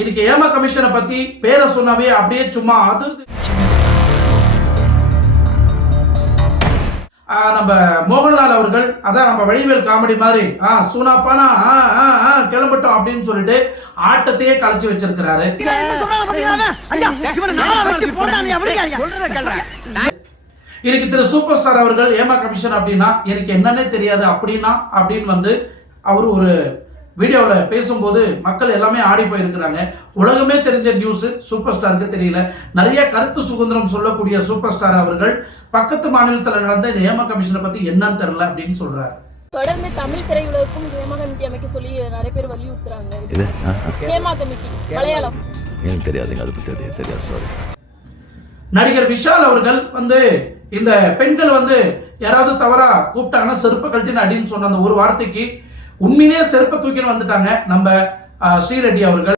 இன்னைக்கு ஏமா கமிஷனை பத்தி பேரை சொன்னாவே அப்படியே சும்மா அதிர்ந்து நம்ம மோகன்லால் அவர்கள் அதான் நம்ம வடிவேல் காமெடி மாதிரி சூனாப்பானா கிளம்பட்டோம் அப்படின்னு சொல்லிட்டு ஆட்டத்தையே கலைச்சு வச்சிருக்கிறாரு. இன்னைக்கு திரு சூப்பர் ஸ்டார் அவர்கள் ஏமா கமிஷன் அப்படின்னா எனக்கு என்னன்னே தெரியாது அப்படின்னு அவர் ஒரு வீடியோவில் பேசும்போது மக்கள் எல்லாமே ஆடி போயிருக்கிறாங்க. உலகமே தெரிஞ்ச நியூஸ் சூப்பர் ஸ்டாருக்கு தெரியல. நிறைய கருத்து சுதந்திரம் சொல்லக்கூடிய சூப்பர் ஸ்டார் அவர்கள் பக்கத்து மாநிலத்தில் நடந்த இந்த ஏமா கமிஷனை பத்தி என்னன்னு தெரியல அப்படின்னு சொல்றாரு. தொடர்ந்து தமிழ் திரையுலகுக்கும் ஹேமா கமிட்டி அமைக்க சொல்லி நிறைய பேர் வலியுறுத்துறாங்க. ஹேமா கமிட்டி மலையாளம் எனக்கு தெரியாதுங்க, அது பத்தி தெரியாது. சாரி. நடிகர் விஷால் அவர்கள் இந்த பெண்கள் யாராவது தவறா கூப்பிட்டாங்கன்னா செருப்ப கழட்டின்னு அடின்னு சொன்ன அந்த ஒரு வார்த்தைக்கு உண்மையிலேயே செருப்ப தூக்கின்னு வந்துட்டாங்க நம்ம ஸ்ரீரெட்டி அவர்கள்.